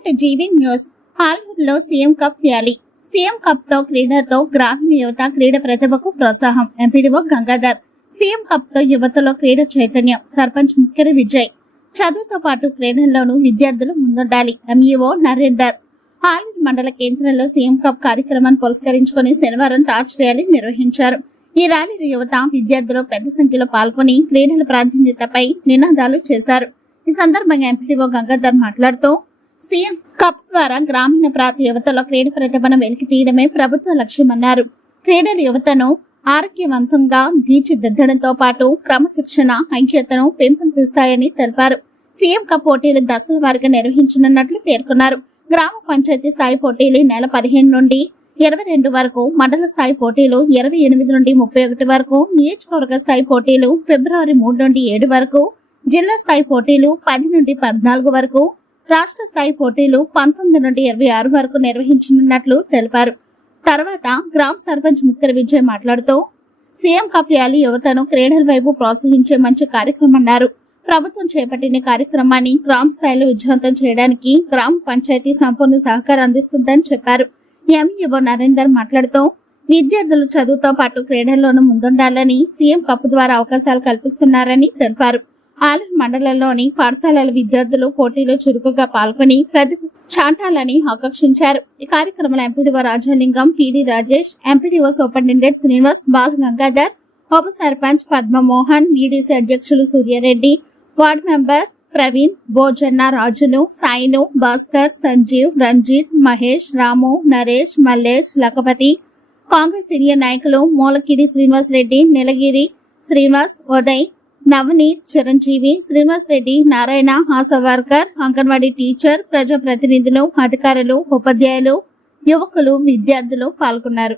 Welcome to GV news. ఆలూరులో CM cup rally. CM cup తో క్రీడతో గ్రామీణ యువత క్రీడ ప్రతిభకు ప్రోత్సాహం. ఎంపీడీఓ గంగాధర్. సీఎం కప్ తో యువతలో క్రీడ చైతన్యం. సర్పంచ్ ముక్కెర విజయ్. చదువుతో పాటు క్రీడల్లోనూ విద్యార్థులు ముందుండాలి. ఎంఈఓ నరేందర్. ఆలూరు మండల కేంద్రంలో సీఎం కప్ కార్యక్రమాన్ని పురస్కరించుకుని శనివారం టార్చ్ ర్యాలీ నిర్వహించారు. ఈ ర్యాలీలో యువత, విద్యార్థులు పెద్ద సంఖ్యలో పాల్గొని క్రీడల ప్రాధాన్యతపై నినాదాలు చేశారు. ఈ సందర్భంగా ఎంపీడీఓ గంగాధర్ మాట్లాడుతూ సీఎం కప్ ద్వారా గ్రామీణ ప్రాంత యువతలో క్రీడ ప్రతిభను వెలికి తీయడమే ప్రభుత్వ లక్ష్యమన్నారు. క్రీడల యువతను ఆరోగ్యవంతంగా తీర్చిదిద్దడంతో పాటు క్రమశిక్షణ, ఐక్యతను పెంపొందిస్తాయని తెలిపారు. సీఎం కప్ పోటీలు దశల వారీగా నిర్వహించనున్నట్లు పేర్కొన్నారు. గ్రామ పంచాయతీ స్థాయి పోటీలు నెల 15 నుండి 22 వరకు, మండల స్థాయి పోటీలు 28 నుండి 31 వరకు, నియోజకవర్గ స్థాయి పోటీలు ఫిబ్రవరి 3 నుండి 7 వరకు, జిల్లా స్థాయి పోటీలు 10 నుండి 14 వరకు, రాష్ట్ర స్థాయి పోటీలు 19 నుండి 26 వరకు నిర్వహించనున్నట్లు తెలిపారు. తర్వాత గ్రామ సర్పంచ్ ముక్కెర విజయ్ మాట్లాడుతూ సీఎం కప్ ర్యాలీ యువతను క్రీడల వైపు ప్రోత్సహించే మంచి కార్యక్రమన్నారు. ప్రభుత్వం చేపట్టిన కార్యక్రమాన్ని గ్రామ స్థాయిలో విజయవంతం చేయడానికి గ్రామ పంచాయతీ సంపూర్ణ సహకారం అందిస్తుందని చెప్పారు. ఎంఈఓ నరేందర్ మాట్లాడుతూ విద్యార్థులు చదువుతో పాటు క్రీడల్లోనూ ముందుండాలని సీఎం కప్ ద్వారా అవకాశాలు కల్పిస్తున్నారని తెలిపారు. ఆలూరు మండలంలోని పాఠశాలల విద్యార్థులు పోటీలో చురుకుగా పాల్గొని ప్రతిభ చాటాలని ఆకాంక్షించారు. ఈ కార్యక్రమంలో MPDO Rajalingam, PD Rajesh, MPDO superintendent Srinivas, Bala Gangadhar, ఉప సర్పంచ్ పద్మమోహన్, వీడీసీ అధ్యక్షులు సూర్యారెడ్డి, వార్డు మెంబర్ ప్రవీణ్, భోజన్న, రాజును, సాయిను, భాస్కర్, సంజీవ్, రంజిత్, మహేష్, రాము, నరేష్, మల్లేష్, లఖపతి, కాంగ్రెస్ సీనియర్ నాయకులు మూలకిరి శ్రీనివాస్ రెడ్డి, నీలగిరి శ్రీనివాస్, ఉదయ్, నవనీత్, చిరంజీవి, శ్రీనివాస్ రెడ్డి, నారాయణ, ఆశా వర్కర్, అంగన్వాడీ టీచర్, ప్రజాప్రతినిధులు, అధికారులు, ఉపాధ్యాయులు, యువకులు, విద్యార్థులు పాల్గొన్నారు.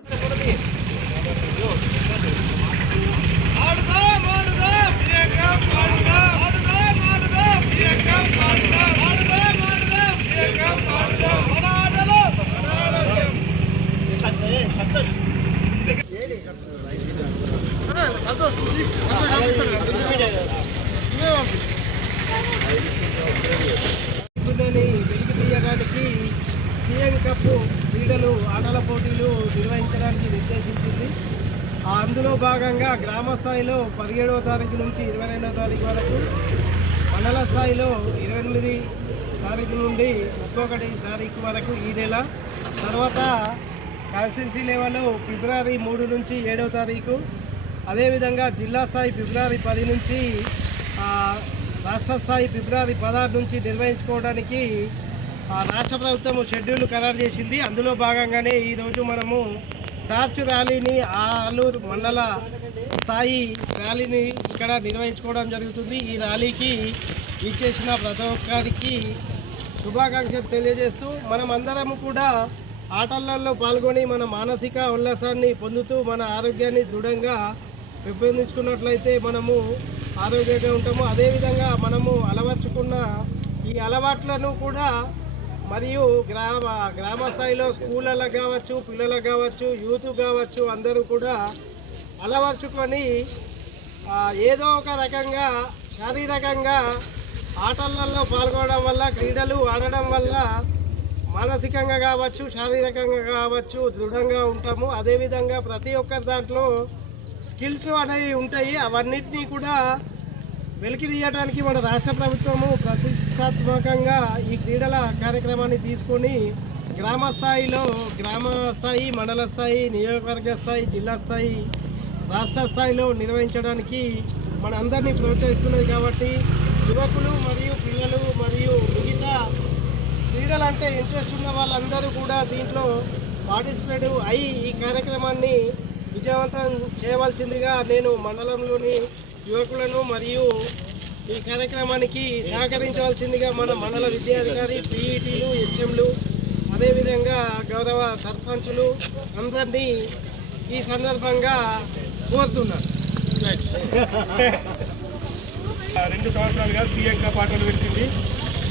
వెలికి తీయడానికి సీఎం కప్ క్రీడలు, ఆటల పోటీలు నిర్వహించడానికి నిర్దేశించింది. అందులో భాగంగా గ్రామ స్థాయిలో 17వ తారీఖు నుంచి 22వ తారీఖు వరకు, మండల స్థాయిలో 28 తారీఖు నుండి 31 తారీఖు వరకు ఈ నెల, తర్వాత కాన్స్టిట్యున్సీ లెవెల్లో ఫిబ్రవరి 3 నుంచి 7వ తారీఖు, అదేవిధంగా జిల్లా స్థాయి ఫిబ్రవరి 10 నుంచి, రాష్ట్ర స్థాయి ఫిబ్రవరి 16 నుంచి నిర్వహించుకోవడానికి రాష్ట్ర ప్రభుత్వం షెడ్యూల్ ఖరారు చేసింది. అందులో భాగంగానే ఈరోజు మనము టార్చ్ ర్యాలీని, ఆలూరు మండల స్థాయి ర్యాలీని ఇక్కడ నిర్వహించుకోవడం జరుగుతుంది. ఈ ర్యాలీకి ఇచ్చేసిన ప్రతి ఒక్కరికి శుభాకాంక్షలు తెలియజేస్తూ, మనం అందరము కూడా ఆటలలో పాల్గొని మన మానసిక ఉల్లాసాన్ని పొందుతూ మన ఆరోగ్యాన్ని దృఢంగా పెంపొందించుకున్నట్లయితే మనము ఆరోగ్యంగా ఉంటాము. అదేవిధంగా మనము అలవర్చుకున్న ఈ అలవాట్లను కూడా మరియు గ్రామ స్థాయిలో స్కూళ్ళకు కావచ్చు, పిల్లలకు కావచ్చు, యూత్ కావచ్చు, అందరూ కూడా అలవర్చుకొని ఏదో ఒక రకంగా శారీరకంగా ఆటలలో పాల్గొనడం వల్ల, క్రీడలు ఆడడం వల్ల మానసికంగా కావచ్చు, శారీరకంగా కావచ్చు దృఢంగా ఉంటాము. అదేవిధంగా ప్రతి ఒక్క దాంట్లో స్కిల్స్ అనేవి ఉంటాయి. అవన్నిటినీ కూడా వెలికి తీయడానికి మన రాష్ట్ర ప్రభుత్వము ప్రతిష్టాత్మకంగా ఈ క్రీడల కార్యక్రమాన్ని తీసుకొని గ్రామ స్థాయి, మండల స్థాయి, నియోజకవర్గ స్థాయి, జిల్లా స్థాయి, రాష్ట్ర స్థాయిలో నిర్వహించడానికి మన అందరినీ ప్రోత్సహిస్తున్నది. కాబట్టి యువకులు మరియు పిల్లలు మరియు మిగతా క్రీడలు అంటే ఇంట్రెస్ట్ ఉన్న వాళ్ళందరూ కూడా దీంట్లో పార్టిసిపేట్ అయ్యి ఈ కార్యక్రమాన్ని విజయవంతం చేయవలసిందిగా నేను మండలంలోని యువకులను మరియు ఈ కార్యక్రమానికి సహకరించవలసిందిగా మన మండల విద్యాధికారి, పీఈటీలు, హెచ్ఎంలు, అదేవిధంగా గౌరవ సర్పంచులు అందరినీ ఈ సందర్భంగా కోరుతున్నాను. 2 సంవత్సరాలుగా సీఎం కప్ ఆటలు పెట్టింది.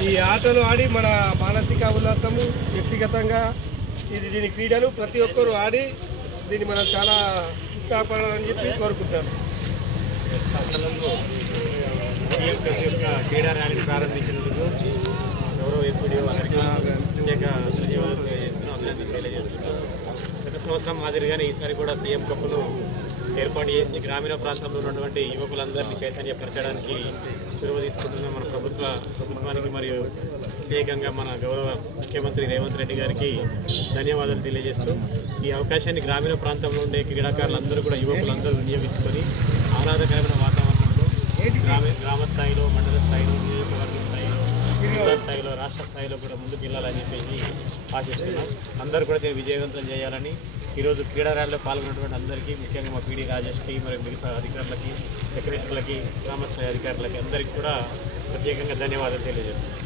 ఈ ఆటలు ఆడి మన మానసిక ఉల్లాసము, వ్యక్తిగతంగా దీని క్రీడలు ప్రతి ఒక్కరూ ఆడి దీన్ని మనం చాలా ఉత్సాహపడాలని చెప్పి కోరుకుంటాను. సీఎం కప్ యొక్క క్రీడా ర్యాలీని ప్రారంభించినందుకు గౌరవ ఎంపీడీఓ అందరికీ ప్రత్యేక ధన్యవాదాలు తెలియజేస్తున్నాం. గత సంవత్సరం మాదిరిగానే ఈసారి కూడా సీఎం కప్ను ఏర్పాటు చేసి గ్రామీణ ప్రాంతంలో ఉన్నటువంటి యువకులందరినీ చైతన్యపరచడానికి చొరవ తీసుకుంటున్న మన ప్రభుత్వానికి మరియు ప్రత్యేకంగా మన గౌరవ ముఖ్యమంత్రి రేవంత్ రెడ్డి గారికి ధన్యవాదాలు తెలియజేస్తూ ఈ అవకాశాన్ని గ్రామీణ ప్రాంతంలో ఉండే క్రీడాకారులందరూ కూడా యువకులందరూ వినియోగించుకొని ఆహ్లాదకరమైన వాతావరణంలో గ్రామ స్థాయిలో, మండల స్థాయిలో, నియోజకవర్గ స్థాయిలో, జిల్లా స్థాయిలో, రాష్ట్ర స్థాయిలో కూడా ముందుకు వెళ్ళాలని చెప్పేసి ఆశిస్తున్నాం. అందరూ కూడా దీన్ని విజయవంతం చేయాలని ఈరోజు క్రీడా ర్యాలీలో పాల్గొన్నటువంటి అందరికీ, ముఖ్యంగా మా పీడీ రాజేష్కి, మరియు మిగతా అధికారులకి, సెక్రటరీలకి, గ్రామస్థాయి అధికారులకి అందరికీ కూడా ప్రత్యేకంగా ధన్యవాదాలు తెలియజేస్తున్నాం.